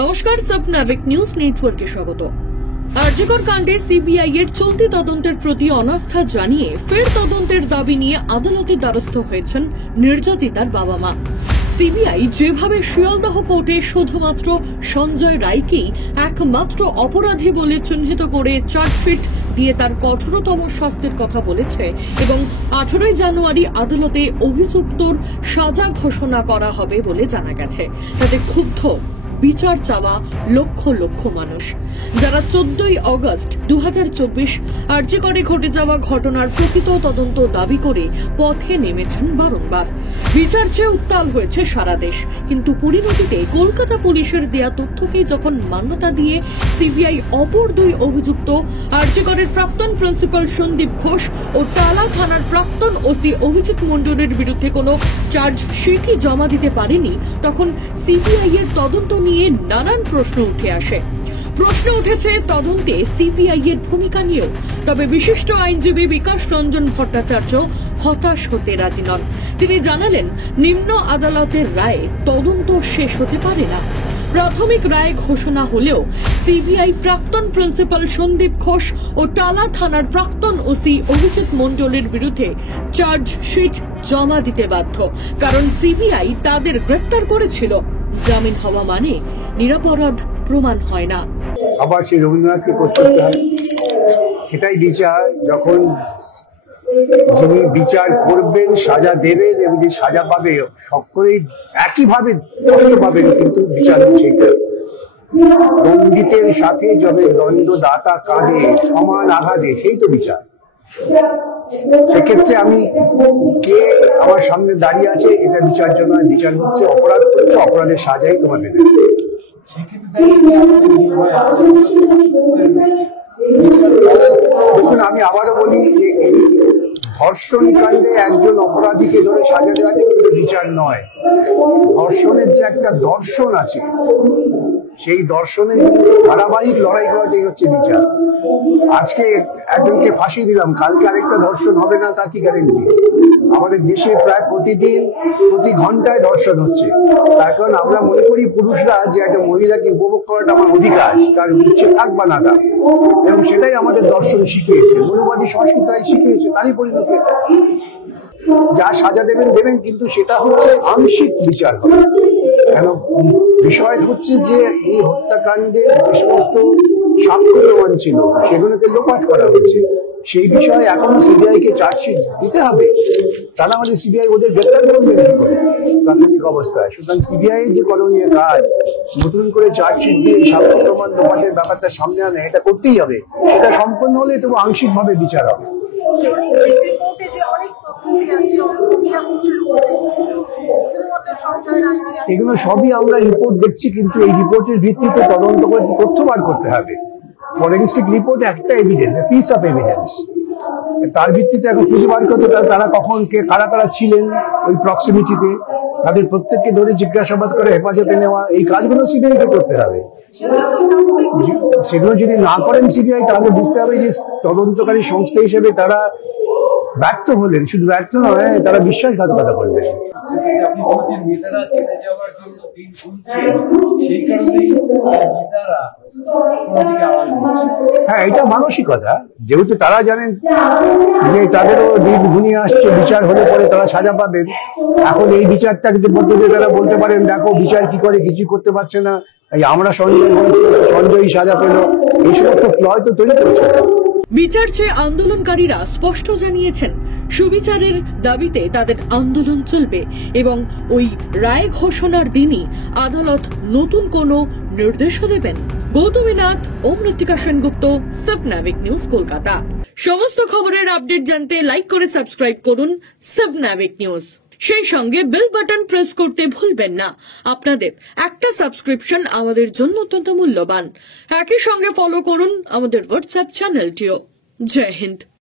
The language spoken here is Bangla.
নমস্কার, সাবনাভিক নিউজ নেটওয়ার্কে স্বাগত। আরজিকর কাণ্ডে সিবিআই এর চলতি তদন্তের প্রতি অনাস্থা জানিয়ে ফের তদন্তের দাবি নিয়ে আদালতে দ্বারস্থ হয়েছেন নির্যাতিতার বাবা মা। সিবিআই যেভাবে শিয়ালদহ কোর্টে শুধুমাত্র সঞ্জয় রায়কেই একমাত্র অপরাধী বলে চিহ্নিত করে চার্জশিট দিয়ে তার কঠোরতম শাস্তির কথা বলেছে এবং 18 জানুয়ারি আদালতে অভিযুক্তর সাজা ঘোষণা করা হবে বলে জানা গেছে, তাতে ক্ষুব্ধ বিচার চাওয়া লক্ষ লক্ষ মানুষ, যারা 14 আগস্ট 2024 আরজিকরে ঘটে যাওয়া ঘটনার প্রকৃত তদন্ত দাবি করে পথে নেমেছেন বারংবার। বিচার চেয়ে উত্তাল হয়েছে সারা দেশ, কিন্তু পরিণতিতে কলকাতা পুলিশের দেয়া তথ্যকে যখন মান্যতা দিয়ে সিবিআই অপর দুই অভিযুক্ত আরজিকরের প্রাক্তন প্রিন্সিপাল সন্দীপ ঘোষ ও টালা থানার প্রাক্তন ওসি অভিজিৎ মণ্ডলের বিরুদ্ধে কোনো চার্জশিটই জমা দিতে পারেনি, তখন সিবিআই এর তদন্ত নিয়ে নানান প্রশ্ন উঠে আসে। প্রশ্ন উঠেছে তদন্তে সিবিআই এর ভূমিকা নিয়েও। তবে বিশিষ্ট আইনজীবী বিকাশ রঞ্জন ভট্টাচার্য হতাশ হতে রাজি নন। তিনি জানালেন, নিম্ন আদালতের রায়ে তদন্ত শেষ হতে পারে না। প্রাথমিক রায় ঘোষণা হলেও সিবিআই প্রাক্তন প্রিন্সিপাল সন্দীপ ঘোষ ও টালা থানার প্রাক্তন ওসি অভিজিৎ মণ্ডলের বিরুদ্ধে চার্জশিট জমা দিতে বাধ্য, কারণ সিবিআই তাদের গ্রেপ্তার করেছিল। জামিন হওয়া মানে নিরপরাধ প্রমাণ হয় না। আবার সেই রবীন্দ্রনাথকে করতে হয়, সেটাই বিচার। যখন যিনি বিচার করবেন, সাজা দেবেন এবং যে সাজা পাবে সকলেই একইভাবে কষ্ট পাবেন, কিন্তু বিচার সেইটাই। দণ্ডিতের সাথে যবে দণ্ডদাতা কাঁধে সমান আঘাতে, সেই তো বিচার। সেক্ষেত্রে আমি কে আমার সামনে দাঁড়িয়ে আছে এটা বিচার জন্য বিচার হচ্ছে, অপরাধ করছে, অপরাধের সাজাই তোমার পেতে। দেখুন, আমি আবারও বলি যে এই ধর্ষণ কাণ্ডে একজন অপরাধীকে ধরে সাজা দেওয়াটা কিন্তু বিচার নয়। ধর্ষণের যে একটা দর্শন আছে, সেই দর্শনের ধারাবাহিক লড়াই করাটাই হচ্ছে বিচার। আজকে একজনকে ফাঁসি দিলাম, কালকে আরেকটা ধর্ষণ হবে না তার কি গ্যারেন্টি? আমাদের দেশে প্রায় প্রতিদিন প্রতি ঘন্টায় ধর্ষণ হচ্ছে। তার কারণ আমরা মনে করি পুরুষরা যে একটা মহিলাকে উপভোগ করাটা আমার অধিকার, তার ইচ্ছে থাক বা না থাক, এবং সেটাই আমাদের দর্শন শিখিয়েছে, মৌলবাদী সংস্কৃতি শিখিয়েছে। তারই পরিণতি যা সাজা দেবেন দেবেন, কিন্তু সেটা হচ্ছে আংশিক বিচার হবে। কেন বিষয় হচ্ছে যে এই হত্যাকাণ্ডে যে সমস্ত সাক্ষ্য প্রমাণ ছিল সেগুলোকে লোপাট করা হয়েছে। সেই বিষয়ে এখনো সিবিআই কে চার্জশিট দিতে হবে, তা না হলে সিবিআই ওদের গ্রেপ্তার করবে প্রাথমিক অবস্থায়। সুতরাং সিবিআই যে করণীয় কাজ, নতুন করে চার্জশিট দিয়ে সাক্ষ্য প্রমাণ লোপাটের ব্যাপারটা সামনে আনে, এটা করতেই হবে। এটা সম্পন্ন হলে তবু আংশিক ভাবে বিচার হবে। এগুলো সবই আমরা রিপোর্ট দেখছি, কিন্তু এই রিপোর্টের ভিত্তিতে তদন্ত করে তথ্য বার করতে হবে। ফরেন্সিক রিপোর্ট একটা এভিডেন্স, পিস অফ এভিডেন্স। তার ভিত্তিতে এখন খুঁজে বার করতে তারা কখন কে কারা কারা ছিলেন ওই প্রক্সিমিটিতে, তাদের প্রত্যেককে ধরে জিজ্ঞাসাবাদ করে হেফাজতে নেওয়া, এই কাজগুলো সিবিআই কে করতে হবে। সেগুলো যদি না করেন সিবিআই, তাহলে বুঝতে হবে যে তদন্তকারী সংস্থা হিসেবে তারা ব্যর্থ হলেন। শুধু ব্যর্থ নয়, তারা বিশ্বাসঘাতকতা করবেন। হ্যাঁ, এটা মানসিকতা। যেহেতু তারা জানেন যে তাদেরও দিন ঘনিয়ে আসছে, বিচার হলে পরে তারা সাজা পাবেন। এখন এই বিচারটাকে পদ্ধতি তারা বলতে পারেন, দেখো বিচার কি করে, কিছু করতে পারছে না, এই আমরা সঞ্জয়ী সাজা পেল, এই সমস্ত প্লয় তো তৈরি করছে। বিচার চেয়ে আন্দোলনকারীরা স্পষ্ট জানিয়েছেন, সুবিচারের দাবিতে তাদের আন্দোলন চলবে এবং ওই রায় ঘোষণার দিনই আদালত নতুন কোনো নির্দেশও দেবেন। গৌতমী নাথ ও মৃত্তিকা সেনগুপ্ত, সাবনাভিক নিউজ, কলকাতা। সমস্ত খবরের আপডেট জানতে লাইক করে সাবস্ক্রাইব করুন সাবনাভিক নিউজ। সেই সঙ্গে বেল বাটন প্রেস করতে ভুলবেন না। আপনাদের একটা সাবস্ক্রিপশন আমাদের জন্য অত্যন্ত মূল্যবান। একই সঙ্গে ফলো করুন আমাদের হোয়াটসঅ্যাপ চ্যানেলটিও। জয় হিন্দ।